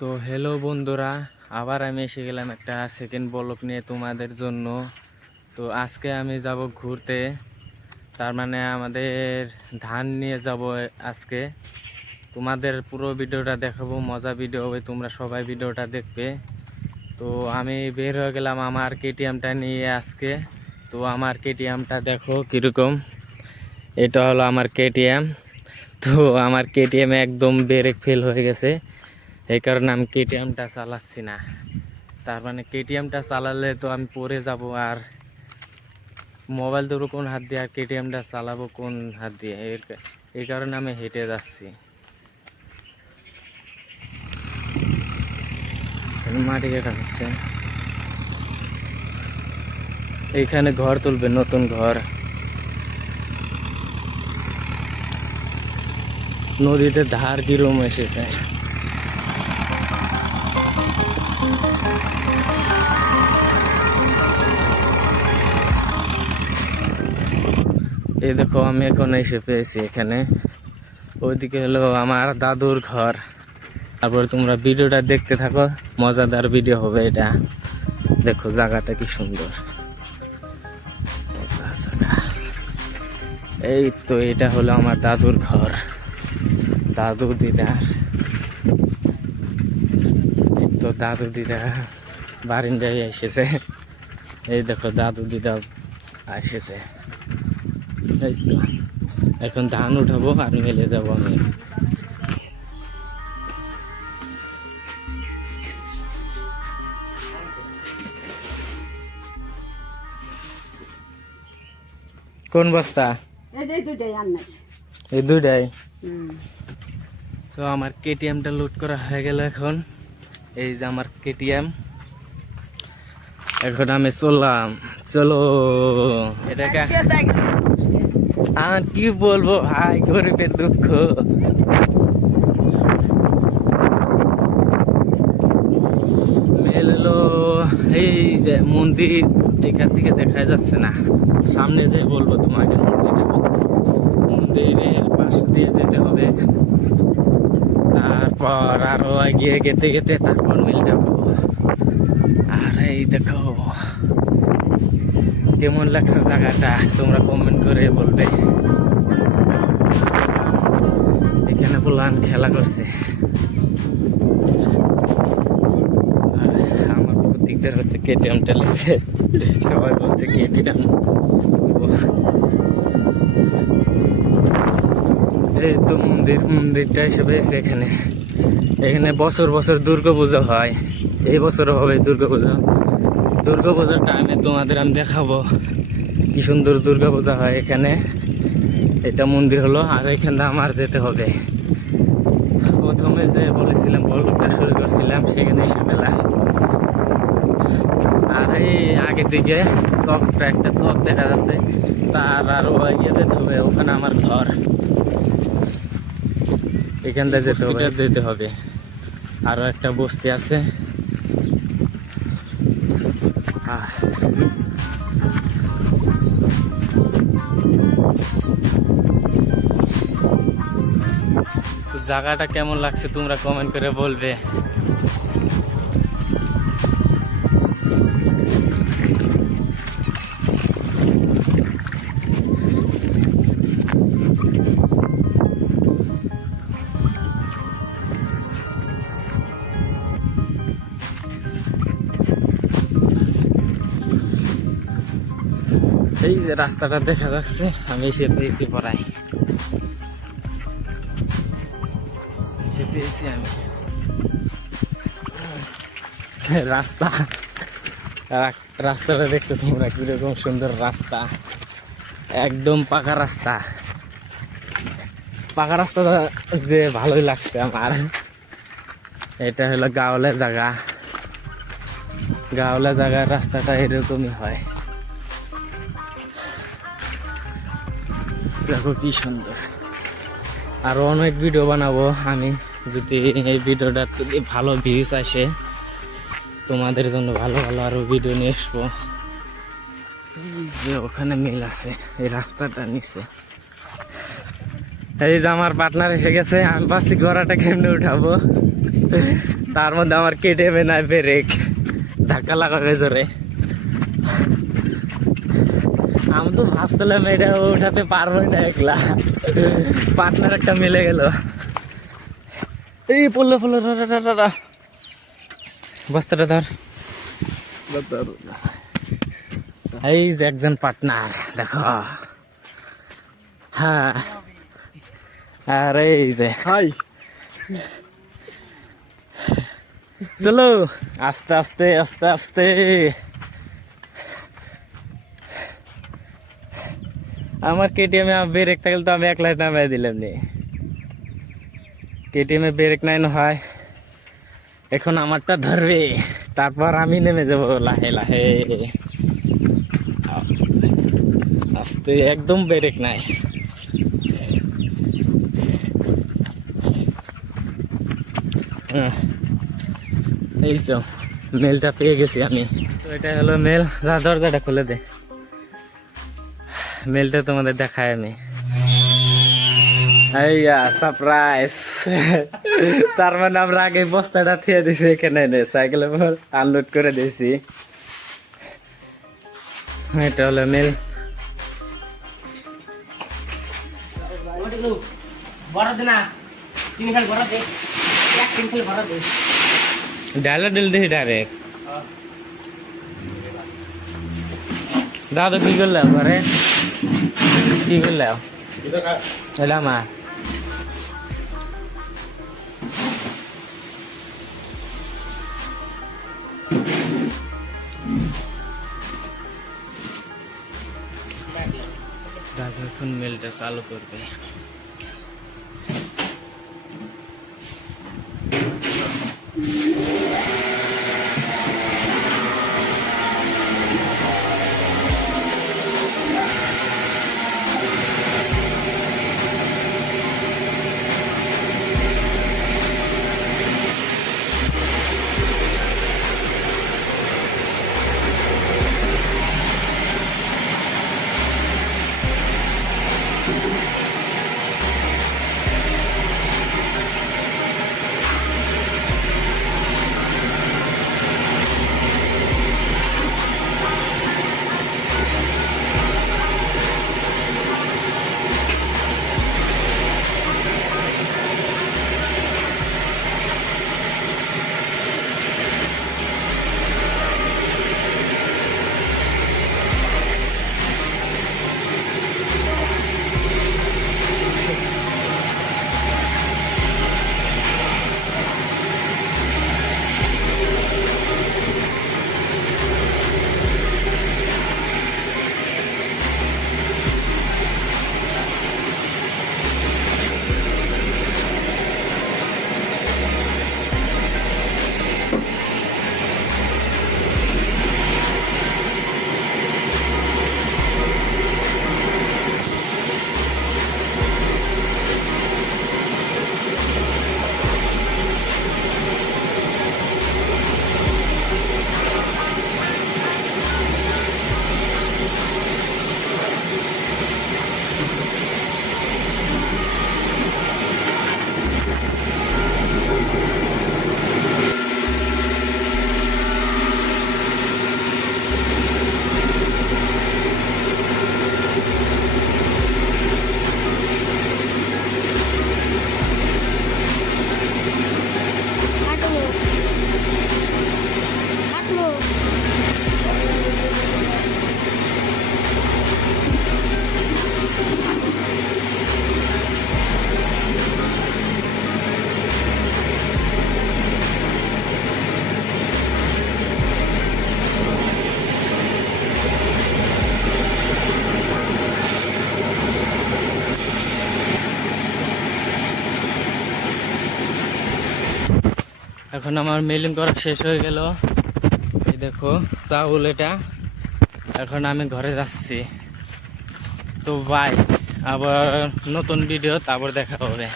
তো হ্যালো বন্ধুরা, আবার আমি এসে গেলাম একটা সেকেন্ড ব্লগ নিয়ে তোমাদের জন্য। তো আজকে আমি যাব ঘুরতে, তার মানে আমাদের ধান নিয়ে যাব আজকে। তোমাদের পুরো ভিডিওটা দেখাবো, মজা ভিডিও হবে, তোমরা সবাই ভিডিওটা দেখবে। তো আমি বের হয়ে গেলাম আমার কেটিএমটা নিয়ে আজকে। তো আমার কেটিএমটা দেখো কীরকম, এটা হলো আমার কেটিএম। তো আমার কেটিএমে একদম ব্রেক ফেল হয়ে গেছে, এই কারণে আমি কেটিএমটা চালাচ্ছি না। তার মানে কেটিএমটা চালালে তো আমি পড়ে যাব, আর মোবাইল ধরবো কোন হাত দিয়ে আর কেটিএমটা চালাবো কোন হাত দিয়ে, এই কারণে আমি হেঁটে যাচ্ছি। মাটি কাটা হচ্ছে, এইখানে ঘর তুলবে, নতুন ঘর। নদীতে ধার কিরম এসেছে। এই দেখো আমি এখন এসে পেয়েছি এখানে। ওইদিকে হলো আমার দাদুর ঘর। তারপরে তোমরা ভিডিওটা দেখতে থাকো, মজাদার ভিডিও হবে এটা। দেখো জায়গাটা কি সুন্দর। এই তো এটা হলো আমার দাদুর ঘর, দাদু দিদা। এই তো দাদু দিদা বারিন্দায় এসেছে। এই দেখো দাদু দিদা এসেছে। এই তো এখন ধান উঠাবো আর মেলে যাবো আমি। কোন বস্তা? এই দুইটাই। তো আমার কেটিএমটা লোড করা হয়ে গেল এখন। এই যে আমার কেটিএম, এখন আমি চললাম। চলো, এটাকে আর কি বলবো ভাই, গরিবের দুঃখ। মেলো এই যে মন্দির, এখান থেকে দেখা যাচ্ছে না, সামনে যে বলবো তোমাকে মন্দিরের পাশ দিয়ে যেতে হবে। তারপর আরো এগিয়ে যেতে যেতে তারপর মিল যাবো। আর এই দেখো কেমন লাগছে জায়গাটা, তোমরা কমেন্ট করে বলবে। এখানে বললাম খেলা করছে। আমার বহুত দিকদার হচ্ছে কেটিএমটা লেগে, সবাই বলছে কেটিএম। এই তো মন্দিরটা এসে পেয়েছে এখানে। এখানে বছর বছর দুর্গাপূজা হয়, এই বছরও হবে দুর্গাপূজা। দুর্গাপূজার টাইমে তোমাদের আমি দেখাবো কি সুন্দর দুর্গাপূজা হয় এখানে। এটা মন্দির হলো, আর এখানে আমার যেতে হবে। প্রথমে যে বলেছিলাম ব্লগটা শুরু করছিলাম, সেখানে এসে পেলাম। আর এই আগের দিকে চকটা, একটা চক দেখা যাচ্ছে, তার আরো এগিয়ে যেতে হবে, ওখানে আমার ঘর। এখান থেকে যেতে হবে। আরো একটা বস্তি আছে। তো জায়গাটা কেমন লাগছে তোমরা কমেন্ট করে বলবে। এই যে রাস্তাটা দেখা যাচ্ছে, আমি এসে পেয়েছি পড়াই, পেয়েছি আমি রাস্তাটা দেখছো তোমরা কিরকম সুন্দর রাস্তা, একদম পাকা রাস্তা। পাকা রাস্তাটা যে ভালোই লাগছে আমার। এটা হলো গাঁওয়ালা জায়গা, গাঁওয়ালা জায়গার রাস্তাটা এরকমই হয়। দেখো কি সুন্দর। আরো অনেক ভিডিও বানাবো আমি, যদি এই ভিডিওটা যদি ভালো ভিউজ আসে, তোমাদের জন্য ভালো ভালো আরো ভিডিও নিয়ে আসবো। এই যে ওখানে মিল আছে, এই রাস্তাটা নিচে। এই যে আমার পার্টনার এসে গেছে, আমি ভাবছি গড়াটা কেমনে উঠাবো। তার মধ্যে আমার কেটিএমে নাই ব্রেক, ধাক্কা লাগাবে জোরে। আমি তো ভাবছিলাম এটা ওঠাতে পারবোই না একলা, পার্টনার একটা মিলে গেল। এই পড়লো পড়লো, বস্তাটা ধর। এই যে একজন পার্টনার দেখো। হ্যাঁ, আর এই যে হাই, চলো আস্তে আস্তে আস্তে আস্তে। আমার কেটিএমে ব্রেক থাকলে তো আমি একলাই নামাই দিলাম নি। কেটিএমে ব্রেক নাই না হয়, এখন আমারটা ধরবে, তারপর আমি নেমে যাব লাহে লাহে আস্তে, একদম ব্রেক নাই। এই তো মেলটা পেয়ে গেছি আমি। তো এটা হলো মেল, যা দরজাটা খুলে দে, মেলটা তোমাদের দেখায় আমি। সারপ্রাইজ। তার মানে আমরা আগে বস্তাটা থিয়ে দিছি এখানে, সাইকেলের পর আনলোড করে দিয়েছি। এটা হলো মেল। ডায়লগ দিল দিছি ডাইরেক্ট। দাদা কি করলে ঘরে, কি করলে এলাম আর এখন মেলটা চালু করবে। এখন আমার মেলিং করা শেষ হয়ে গেল। এই দেখো চাউল এটা। এখন আমি ঘরে যাচ্ছি। তো বাই, আবার নতুন ভিডিও তারপর দেখা হবে।